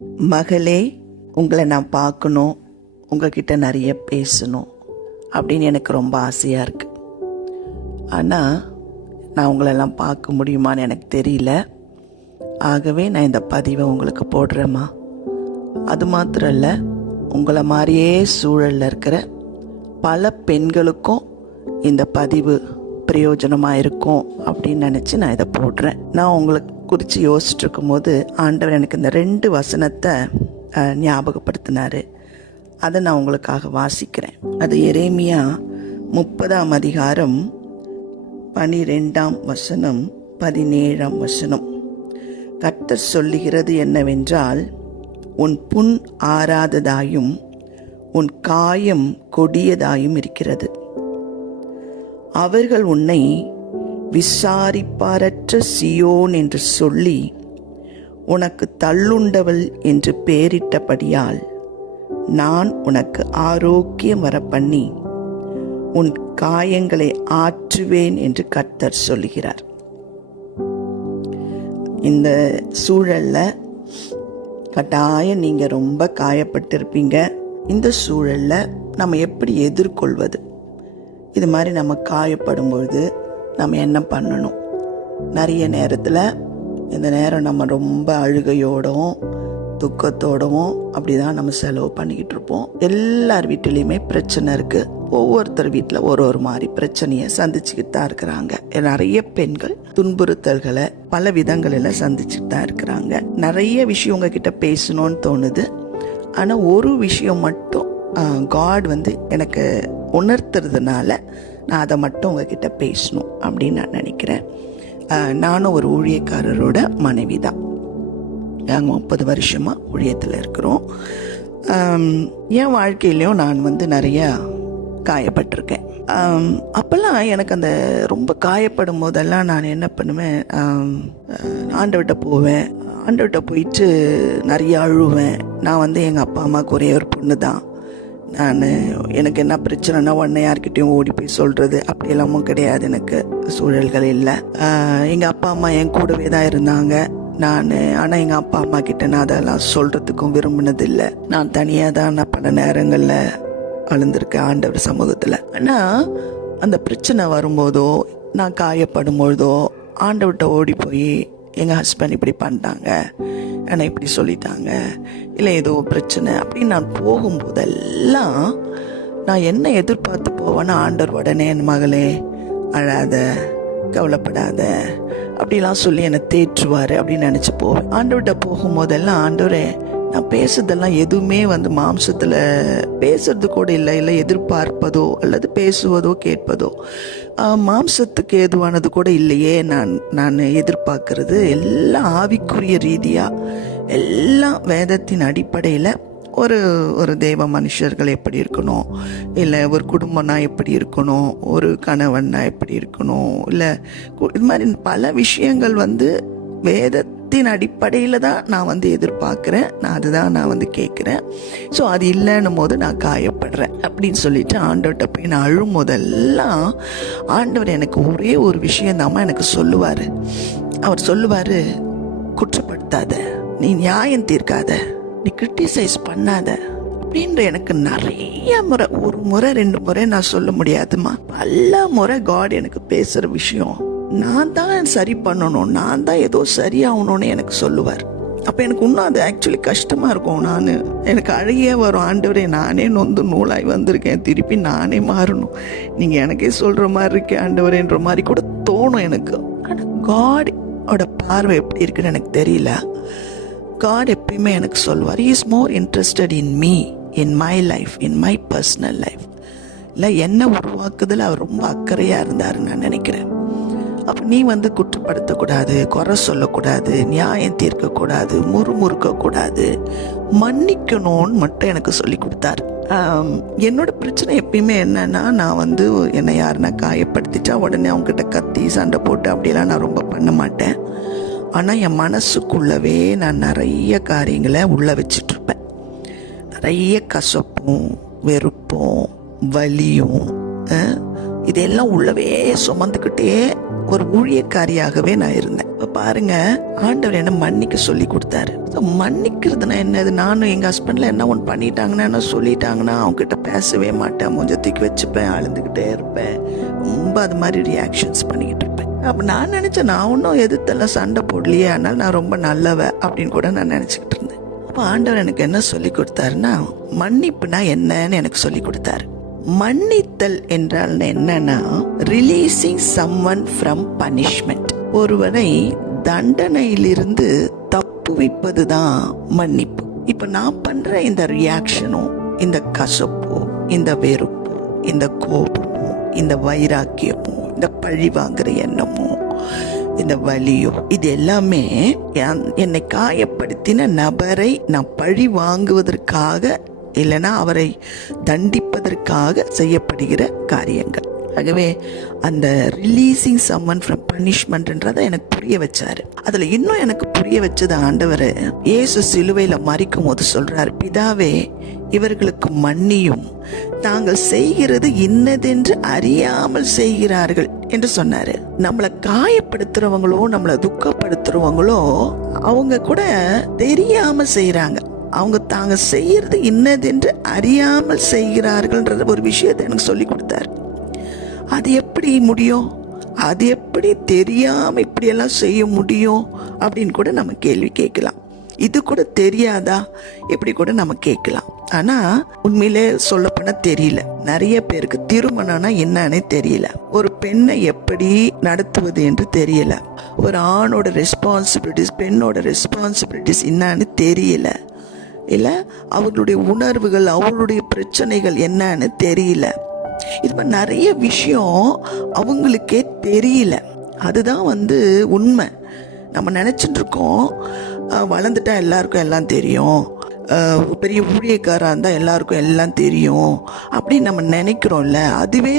மகளே, உங்களை நான் பார்க்கணும், உங்ககிட்ட நிறைய பேசணும் அப்படின்னு எனக்கு ரொம்ப ஆசையாக இருக்குது. ஆனால் நான் உங்களெல்லாம் பார்க்க முடியுமான்னு எனக்கு தெரியல. ஆகவே நான் இந்த பதிவை உங்களுக்கு போடுறேம்மா. அது மாத்திரம் இல்லை, உங்களை மாதிரியே சூழலில் இருக்கிற பல பெண்களுக்கும் இந்த பதிவு பிரயோஜனமாக இருக்கும் அப்படின்னு நினச்சி நான் இதை போடுறேன். நான் உங்களுக்கு குறித்து யோசிச்சுட்டு இருக்கும்போது ஆண்டவர் எனக்கு இந்த 2 வசனத்தை ஞாபகப்படுத்தினார். அதை நான் உங்களுக்காக வாசிக்கிறேன். அது எரேமியா 30ஆம் அதிகாரம் 12ஆம் வசனம் 17ஆம் வசனம். கர்த்தர் சொல்லுகிறது என்னவென்றால், உன் புண் ஆறாததாயும் உன் காயம் கொடியதாயும் இருக்கிறது. அவர்கள் உன்னை விசாரிப்பாரற்ற சியோன் என்று சொல்லி உனக்கு தள்ளுண்டவள் என்று பெயரிட்டபடியால் நான் உனக்கு ஆரோக்கியம் வரப்பண்ணி உன் காயங்களை ஆற்றுவேன் என்று கர்த்தர் சொல்லுகிறார். இந்த சூழல்ல கட்டாயம் நீங்க ரொம்ப காயப்பட்டிருப்பீங்க. இந்த சூழல்ல நம்ம எப்படி எதிர்கொள்வது? இது மாதிரி நம்ம காயப்படும்பொழுது நம்ம என்ன பண்ணணும்? நிறைய நேரத்தில் இந்த நேரம் நம்ம ரொம்ப அழுகையோடவும் துக்கத்தோடவும் அப்படிதான் நம்ம செலவு பண்ணிக்கிட்டு இருப்போம். எல்லார் வீட்டிலையுமே பிரச்சனை இருக்கு. ஒவ்வொருத்தர் வீட்டில் ஒரு மாதிரி பிரச்சனையை சந்திச்சுக்கிட்டு தான் இருக்கிறாங்க. நிறைய பெண்கள் துன்புறுத்தல்களை பல விதங்களில் சந்திச்சுட்டு தான் இருக்கிறாங்க. நிறைய விஷயம் உங்ககிட்ட பேசணும்னு தோணுது. ஆனால் ஒரு விஷயம் மட்டும் காட் எனக்கு உணர்த்துறதுனால நான் அதை மட்டும் உங்ககிட்ட பேசணும் அப்படின்னு நான் நினைக்கிறேன். நானும் ஒரு ஊழியக்காரரோட மனைவி தான். நாங்கள் 30 வருஷமாக ஊழியத்தில் இருக்கிறோம். என் வாழ்க்கையிலையும் நான் நிறையா காயப்பட்டிருக்கேன். அப்போல்லாம் எனக்கு அந்த ரொம்ப காயப்படும் போதெல்லாம் நான் என்ன பண்ணுவேன், ஆண்டவர்கிட்ட போவேன். ஆண்டவர்கிட்ட போயிட்டு நிறைய அழுவேன். நான் எங்கள் அப்பா அம்மாவுக்கு ஒரே ஒரு பொண்ணு தான். எனக்கு என்ன பிரச்சனைனா உடனே யார்கிட்டையும் ஓடி போய் சொல்கிறது அப்படி எல்லாமும் கிடையாது. எனக்கு சூழல்கள் இல்லை. எங்கள் அப்பா அம்மா என் கூடவே தான் இருந்தாங்க. ஆனால் எங்கள் அப்பா அம்மா கிட்ட நான் அதெல்லாம் சொல்கிறதுக்கும் விரும்பினதில்லை. நான் தனியாக தான் பல நேரங்களில் அழுந்திருக்கேன் ஆண்டவர் சமூகத்தில். ஆனால் அந்த பிரச்சனை வரும்போதோ நான் காயப்படும் பொழுதோ ஆண்டவர்கிட்ட ஓடி போய் எங்கள் ஹஸ்பண்ட் இப்படி பண்ணிட்டாங்க, என்னை இப்படி சொல்லிட்டாங்க, இல்லை ஏதோ பிரச்சனை அப்படின்னு நான் போகும்போதெல்லாம் நான் என்ன எதிர்பார்த்து போவேன்னா, ஆண்டவர் உடனே என் மகளே அழாத, கவலைப்படாத அப்படிலாம் சொல்லி என்னை தேற்றுவார் அப்படின்னு நினச்சி போவேன். ஆண்டவர்கிட்ட போகும்போதெல்லாம், ஆண்டவரே நான் பேசுறதெல்லாம் எதுவுமே மாம்சத்தில் பேசுறது கூட இல்லை எதிர்பார்ப்பதோ அல்லது பேசுவதோ கேட்பதோ மாம்சத்துக்கு ஏதுவானது கூட இல்லையே. நான் எதிர்பார்க்கறது எல்லாம் ஆவிக்குரிய ரீதியாக, எல்லாம் வேதத்தின் அடிப்படையில் ஒரு தேவ மனுஷர்கள் எப்படி இருக்கணும், இல்லை ஒரு குடும்பம்னா எப்படி இருக்கணும், ஒரு கணவன்னா எப்படி இருக்கணும், இல்லை இது மாதிரி பல விஷயங்கள் வேதத்தின் அடிப்படையில் தான் நான் எதிர்பார்க்குறேன். நான் அதுதான் நான் கேட்குறேன். ஸோ அது இல்லைன்னும் போது நான் காயப்படுறேன் அப்படின்னு சொல்லிட்டு ஆண்டவர்கிட்ட போய் நான் அழும் போதெல்லாம் ஆண்டவர் எனக்கு ஒரே ஒரு விஷயந்தாம்மா எனக்கு சொல்லுவார். அவர் சொல்லுவார், குற்றப்படுத்தாத, நீ நியாயம் தீர்க்காத, நீ கிரிட்டிசைஸ் பண்ணாத அப்படின்ற. எனக்கு நிறைய முறை, ஒரு முறை 2 முறை நான் சொல்ல முடியாதுமா, பல முறை காட் எனக்கு பேசுகிற விஷயம் நான் தான் சரி பண்ணணும், நான் தான் ஏதோ சரியாகணும்னு எனக்கு சொல்லுவார். அப்போ எனக்கு இன்னும் அது ஆக்சுவலி கஷ்டமாக இருக்கும். எனக்கு அழகியே வரும், ஆண்டவரே நானே நொந்து நூலாய் வந்திருக்கேன், திருப்பி நானே மாறணும், நீங்கள் எனக்கே சொல்கிற மாதிரி இருக்கேன் ஆண்டவரேன்ற மாதிரி கூட தோணும் எனக்கு. ஆனால் காடோட பார்வை எப்படி இருக்குன்னு எனக்கு தெரியல. காட் எப்பயுமே எனக்கு சொல்லுவார், He is more interested in me, in my life, in my personal life. இல்லை என்ன உருவாக்குதில் அவர் ரொம்ப அக்கறையாக இருந்தாருன்னு நான் நினைக்கிறேன். அப்போ நீ குற்றப்படுத்தக்கூடாது, குறை சொல்லக்கூடாது, நியாயம் தீர்க்கக்கூடாது, முறுமுறுக்கக்கூடாது, மன்னிக்கணும்னு மட்டும் எனக்கு சொல்லி கொடுத்தாரு. என்னோட பிரச்சனை எப்பயுமே என்னன்னா, நான் என்னை யாருன்னா காயப்படுத்திட்டா உடனே அவங்ககிட்ட கத்தி சண்டை போட்டு அப்படியெல்லாம் நான் ரொம்ப பண்ண மாட்டேன். ஆனால் என் மனசுக்குள்ளவே நான் நிறைய காரியங்களை உள்ள வச்சிட்ருப்பேன். நிறைய கசப்பும் வெறுப்பும் வலியும் இதெல்லாம் உள்ளவே சுமந்துக்கிட்டே ஒரு ஊழியக்காரியாகவே நான் இருந்தேன். இப்போ பாருங்க, ஆண்டவர் என்ன மன்னிக்க சொல்லி கொடுத்தாரு. மன்னிக்கிறதுனா என்னது? நானும் எங்க ஹஸ்பண்ட்ல என்ன ஒன்று பண்ணிட்டாங்கன்னா, என்ன சொல்லிட்டாங்கன்னா அவங்க கிட்ட பேசவே மாட்டேன், முஞ்சத்துக்கு வச்சுப்பேன், அழுந்துகிட்டே இருப்பேன், ரொம்ப அது மாதிரி ரியாக்ஷன்ஸ் பண்ணிக்கிட்டு இருப்பேன். அப்ப நான் நினைச்சேன், நான் ஒன்றும் எதிர்த்தெல்லாம் சண்டை போடலையே, அதனால நான் ரொம்ப நல்லவ அப்படின்னு கூட நான் நினைச்சுக்கிட்டு இருந்தேன். அப்போ ஆண்டவர் எனக்கு என்ன சொல்லி கொடுத்தாருன்னா, மன்னிப்புனா என்னன்னு எனக்கு சொல்லி கொடுத்தாரு. மன்னித்தல் என்றால் என்னன்னா, ரிலீசிங் சம்ஒன் ஃப்ரம் பனிஷ்மெண்ட். ஒருவரை தண்டனையிலிருந்து தப்புவிப்பதுதான் மன்னிப்பு. இப்ப நான் பண்ற இந்த ரியாக்ஷனோ, இந்த கசப்போ, இந்த வெறுப்போ, இந்த கோபமோ, இந்த வைராக்கியமோ, இந்த பழி வாங்குற எண்ணமோ, இந்த வலியோ, இது எல்லாமே என்னை காயப்படுத்தின நபரை நான் பழி வாங்குவதற்காக இல்லைன்னா அவரை தண்டிப்பதற்காக செய்யப்படுகிற காரியங்கள். ஆகவே அந்த ரிலீசிங் சம்மன் ஃப்ரம் பனிஷ்மெண்ட்ன்றதை எனக்கு புரிய வச்சாரு. அதுல இன்னும் எனக்கு புரிய வச்சது, ஆண்டவர் இயேசு சிலுவையில மரிக்கும் போது சொல்றாரு, பிதாவே இவர்களுக்கு மன்னியும், தாங்கள் செய்கிறது இன்னதென்று அறியாமல் செய்கிறார்கள் என்று சொன்னாரு. நம்மளை காயப்படுத்துறவங்களோ, நம்மளை துக்கப்படுத்துறவங்களோ அவங்க கூட தெரியாம செய்யறாங்க. அவங்க தாங்க செய்யறது இன்னதென்று அறியாமல் செய்கிறார்கள்ன்ற ஒரு விஷயத்தை எனக்கு சொல்லி கொடுத்தாரு. அது எப்படி முடியும்? அது எப்படி தெரியாம இப்படியெல்லாம் செய்ய முடியும் அப்படின்னு கூட நம்ம கேள்வி கேட்கலாம். இது கூட தெரியாதா இப்படி கூட நம்ம கேட்கலாம். ஆனா உண்மையிலே சொல்ல போனா தெரியல. நிறைய பேருக்கு திருமணம்னா என்னன்னே தெரியல, ஒரு பெண்ணை எப்படி நடத்துவது என்று தெரியல, ஒரு ஆணோட ரெஸ்பான்சிபிலிட்டிஸ், பெண்ணோட ரெஸ்பான்சிபிலிட்டிஸ் என்னன்னு தெரியல, இல்ல அவர்களுடைய உணர்வுகள், அவர்களுடைய பிரச்சனைகள் என்னன்னு தெரியல. இது மாதிரி நிறைய விஷயம் அவங்களுக்கே தெரியல. அதுதான் உண்மை. நம்ம நினைச்சிட்டு இருக்கோம், வளர்ந்துட்டா எல்லாருக்கும் எல்லாம் தெரியும், பெரிய ஊழியக்காரா இருந்தா எல்லாருக்கும் எல்லாம் தெரியும் அப்படின்னு நம்ம நினைக்கிறோம்ல. அதுவே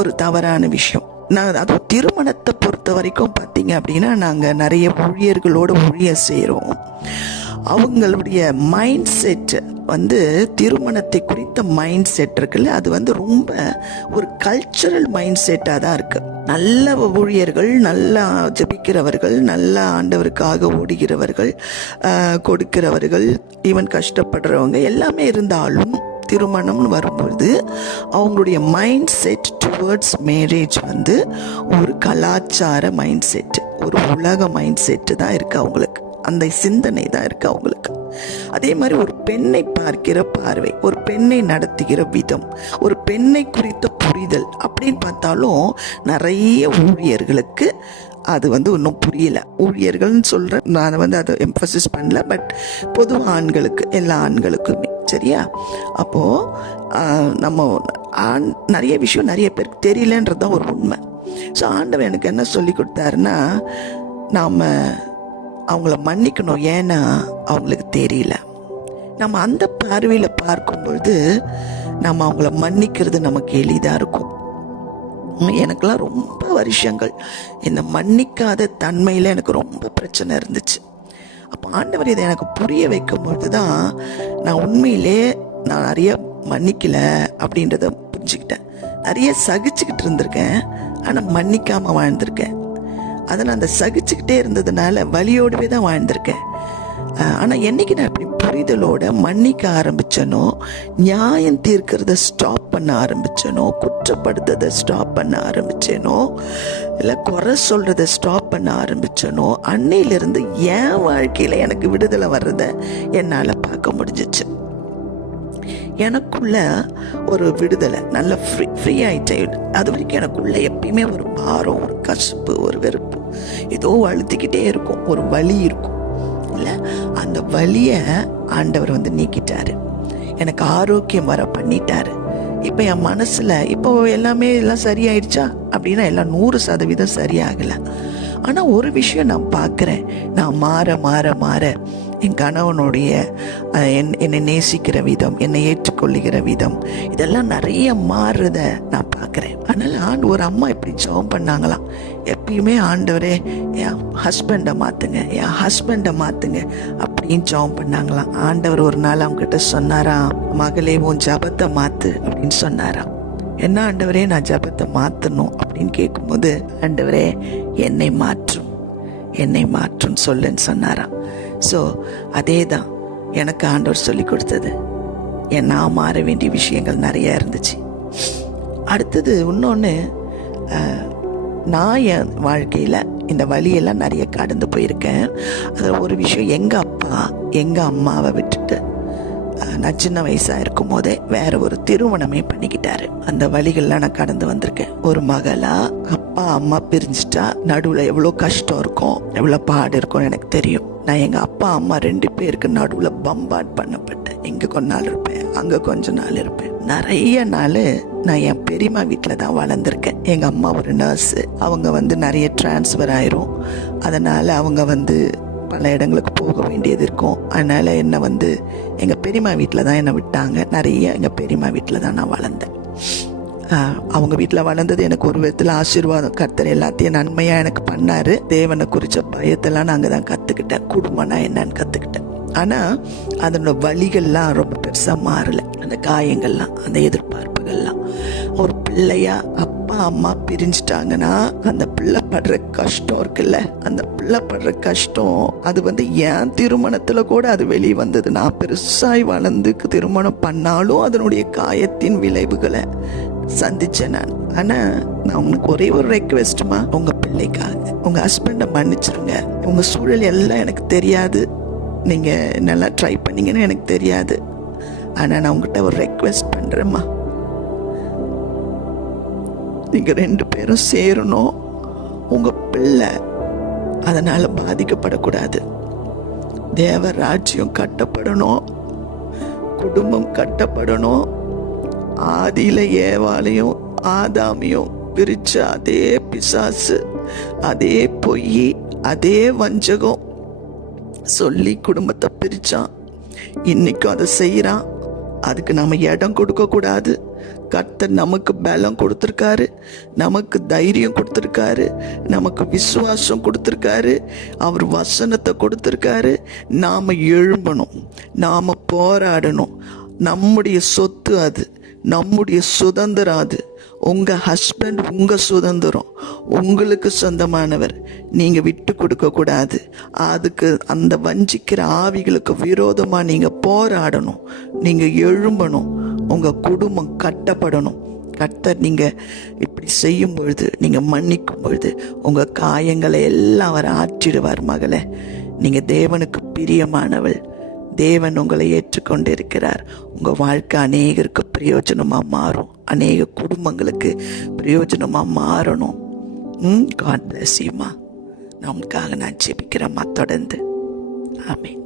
ஒரு தவறான விஷயம். நான் அதுவும் திருமணத்தை பொறுத்த வரைக்கும் பார்த்தீங்க அப்படின்னா, நாங்கள் நிறைய ஊழியர்களோட ஊழியர் செய்கிறோம். அவங்களுடைய மைண்ட் செட் திருமணத்தை குறித்த மைண்ட் செட் இருக்குல்ல, அது ரொம்ப ஒரு கல்ச்சரல் மைண்ட் செட்டாக தான் இருக்கு. நல்ல ஊழியர்கள், நல்லா ஜெபிக்கிறவர்கள், நல்ல ஆண்டவருக்காக ஓடுகிறவர்கள், கொடுக்கிறவர்கள், ஈவன் கஷ்டப்படுறவங்க எல்லாமே இருந்தாலும் திருமணம்னு வரும்பொழுது அவங்களுடைய மைண்ட் செட் டுவர்ட்ஸ் மேரேஜ் ஒரு கலாச்சார மைண்ட் செட், ஒரு உலக மைண்ட் செட்டு தான் இருக்கு அவங்களுக்கு. அந்த சிந்தனை தான் இருக்கு அவங்களுக்கு. அதே மாதிரி ஒரு பெண்ணை பார்க்கிற பார்வை, ஒரு பெண்ணை நடத்துகிற விதம், ஒரு பெண்ணை குறித்த புரிதல் அப்படின்னு பார்த்தாலும் நிறைய ஊழியர்களுக்கு அது இன்னும் புரியல. ஊழியர்கள்னு சொல்றேன், நான் அதை எம்பசிஸ் பண்ணல, பட் பொது ஆண்களுக்கு, எல்லா ஆண்களுக்குமே, சரியா? அப்போ நம்ம நிறைய விஷயம் நிறைய பேருக்கு தெரியலன்றதுதான் ஒரு உண்மை. ஸோ ஆண்டவர் எனக்கு என்ன சொல்லி கொடுத்தாருன்னா, நாம அவங்கள மன்னிக்கணும். ஏன்னா அவங்களுக்கு தெரியல. நம்ம அந்த பார்வையில் பார்க்கும்பொழுது நம்ம அவங்கள மன்னிக்கிறது நமக்கு எளிதாக இருக்கும். எனக்கெல்லாம் ரொம்ப வருஷங்கள் இந்த மன்னிக்காத தன்மையில் எனக்கு ரொம்ப பிரச்சனை இருந்துச்சு. அப்போ ஆண்டவர் இதை எனக்கு புரிய வைக்கும்பொழுது தான் நான் உண்மையிலே நான் நிறைய மன்னிக்கல அப்படின்றத புரிஞ்சுக்கிட்டேன். நிறைய சகிச்சுக்கிட்டு இருந்திருக்கேன், ஆனால் மன்னிக்காமல் வாழ்ந்திருக்கேன். அதை நான் அந்த சகிச்சுக்கிட்டே இருந்ததுனால வலியோடவே தான் வாழ்ந்திருக்கேன். ஆனால் என்னைக்கு நான் இப்படி புரிதலோட மன்னிக்க ஆரம்பிச்சனோ, நியாயம் தீர்க்கிறத ஸ்டாப் பண்ண ஆரம்பிச்சனோ, குற்றப்படுத்துறதை ஸ்டாப் பண்ண ஆரம்பிச்சேனோ, இல்லை குறை சொல்றதை ஸ்டாப் பண்ண ஆரம்பிச்சனோ, அன்னையிலிருந்து என் வாழ்க்கையில எனக்கு விடுதலை வர்றதை என்னால் பார்க்க முடிஞ்சிச்சு. எனக்குள்ள ஒரு விடுதலை, நல்ல ஃப்ரீ ஆயிட்டேன். அது வரைக்கும் எனக்குள்ள எப்பயுமே ஒரு பாரம், ஒரு கசப்பு, ஒரு வெறுப்பு ஏதோ அழுத்திக்கிட்டே இருக்கும், ஒரு வலி இருக்கும் இல்லை. அந்த வலியை ஆண்டவர் நீக்கிட்டாரு, எனக்கு ஆரோக்கியம் வர பண்ணிட்டாரு. இப்போ என் மனசுல இப்போ எல்லாம் சரியாயிடுச்சா அப்படின்னா எல்லாம் 100% சரியாகலை. ஆனால் ஒரு விஷயம் நான் பார்க்குறேன், நான் மாற மாற மாற என் கணவனுடைய என்னை நேசிக்கிற விதம், என்னை ஏற்றுக்கொள்ளுகிற விதம், இதெல்லாம் நிறைய மாறுறத நான் பார்க்குறேன். அதனால் ஒரு அம்மா இப்படி ஜெபம் பண்ணாங்களாம், எப்பயுமே ஆண்டவரே என் ஹஸ்பண்டை மாற்றுங்க, என் ஹஸ்பண்டை மாற்றுங்க அப்படின்னு ஜெபம் பண்ணாங்களாம். ஆண்டவர் ஒரு நாள் அவங்ககிட்ட சொன்னாராம், மகளே உன் ஜபத்தை மாற்று அப்படின்னு சொன்னாராம். என்ன ஆண்டவரே நான் ஜபத்தை மாற்றணும் அப்படின்னு கேட்கும்போது, ஆண்டவரே என்னை மாற்றும், என்னை மாற்றும் சொல்லுன்னு சொன்னாராம். ஸோ அதே தான் எனக்கு ஆண்டவர் சொல்லி கொடுத்தது. நான் மாற வேண்டிய விஷயங்கள் நிறைய இருந்துச்சு. அடுத்தது இன்னொன்று, நான் என் வாழ்க்கையில் இந்த வழியெல்லாம் நிறைய கடந்து போயிருக்கேன். அதில் ஒரு விஷயம், எங்கள் அம்மாவை விட்டுட்டு நான் சின்ன வயசாக இருக்கும் போதே வேற ஒரு திருமணமே பண்ணிக்கிட்டாரு. அந்த வழிகள்லாம் நான் கடந்து வந்திருக்கேன். ஒரு மகளா அப்பா அம்மா பிரிஞ்சுட்டா நடுவில் எவ்வளோ கஷ்டம் இருக்கும், எவ்வளோ பாடு இருக்கும்னு எனக்கு தெரியும். நான் எங்கள் அப்பா அம்மா 2 பேருக்கு நடுவில் பம்பாட் பண்ணப்பட்டேன். இங்கே கொஞ்ச நாள் இருப்பேன், அங்கே கொஞ்ச நாள் இருப்பேன். நிறைய நாள் நான் என் பெரியம்மா வீட்டில் தான் வளர்ந்துருக்கேன். எங்கள் அம்மா ஒரு நர்ஸு. அவங்க நிறைய டிரான்ஸ்ஃபர் ஆயிரும். அதனால் அவங்க பல இடங்களுக்கு போக வேண்டியது இருக்கும். அதனால் என்னை எங்கள் பெரியம்மா வீட்டில் தான் என்னை விட்டாங்க. நிறைய எங்கள் பெரியம்மா வீட்டில் தான் நான் வளர்ந்தேன். அவங்க வீட்டில் வளர்ந்தது எனக்கு ஒரு விதத்தில் ஆசீர்வாதம். கர்த்தர் எல்லாத்தையும் நன்மையாக எனக்கு பண்ணார். தேவனை குறித்த பயத்தெல்லாம் நான் அங்கே தான் கற்றுக்கிட்டேன். குடும்பம்னா என்னன்னு கற்றுக்கிட்டேன். ஆனால் அதனோட வழிகள்லாம் ரொம்ப பெருசாக மாறலை. அந்த காயங்கள்லாம், அந்த எதிர்பார்ப்புகள்லாம். ஒரு பிள்ளையா அப்பா அம்மா பிரிஞ்சிட்டாங்கன்னா அந்த பிள்ளை படுற கஷ்டம் இருக்குல்ல, அந்த பிள்ளை படுற கஷ்டம் அது என் திருமணத்தில் கூட அது வெளியே வந்தது. நான் பெருசாய் வளர்ந்து திருமணம் பண்ணாலும் அதனுடைய காயத்தின் விளைவுகளை சந்திச்சேன் நான். ஆனால் நான் உங்களுக்கு ஒரே ஒரு ரெக்வெஸ்ட்டுமா, உங்கள் பிள்ளைக்காக உங்கள் ஹஸ்பண்டை மன்னிச்சிருங்க. உங்கள் சூழல் எல்லாம் எனக்கு தெரியாது, நீங்கள் நல்லா ட்ரை பண்ணீங்கன்னு எனக்கு தெரியாது. ஆனால் நான் உங்கள்கிட்ட ஒரு ரெக்வெஸ்ட் பண்ணுறேம்மா, நீங்கள் 2 பேரும் சேரணும். உங்கள் பிள்ளை அதனால் பாதிக்கப்படக்கூடாது. தேவ ராஜ்யம் கட்டப்படணும், குடும்பம் கட்டப்படணும். ஆதியில ஏவாளையும் ஆதாமையும் பிரிச்ச அதே பிசாசு, அதே பொய், அதே வஞ்சகம் சொல்லி குடும்பத்தை பிரிச்சான். இன்னைக்கும் அதை செய்யறான். அதுக்கு நம்ம இடம் கொடுக்க கூடாது. கர்த்தர் நமக்கு பலம் கொடுத்துருக்காரு, நமக்கு தைரியம் கொடுத்துருக்காரு, நமக்கு விசுவாசம் கொடுத்துருக்காரு, அவர் வசனத்தை கொடுத்துருக்காரு. நாம எழும்பணும், நாம போராடணும். நம்முடைய சொத்து அது, நம்முடைய சுதந்திரம் அது. உங்கள் ஹஸ்பண்ட் உங்கள் சுதந்திரம், உங்களுக்கு சொந்தமானவர். நீங்கள் விட்டு கொடுக்க கூடாது. அதுக்கு அந்த வஞ்சிக்கிற ஆவிகளுக்கு விரோதமாக நீங்கள் போராடணும், நீங்கள் எழும்பணும். உங்கள் குடும்பம் கட்டப்படணும். கர்த்தர் நீங்கள் இப்படி செய்யும் பொழுது, நீங்கள் மன்னிக்கும் பொழுது உங்கள் காயங்களை எல்லாம் அவர் ஆற்றிடுவார். மகளே, நீங்கள் தேவனுக்கு பிரியமானவள். தேவன் உங்களை ஏற்றுக்கொண்டிருக்கிறார். உங்கள் வாழ்க்கை அநேகருக்கு பிரயோஜனமாக மாறும், அநேக குடும்பங்களுக்கு பிரயோஜனமாக மாறணும். காட் பிளஸ் யூ மா. நான் உங்களுக்காக நான் ஜெபிக்கிறேம்மா தொடர்ந்து. ஆமென்.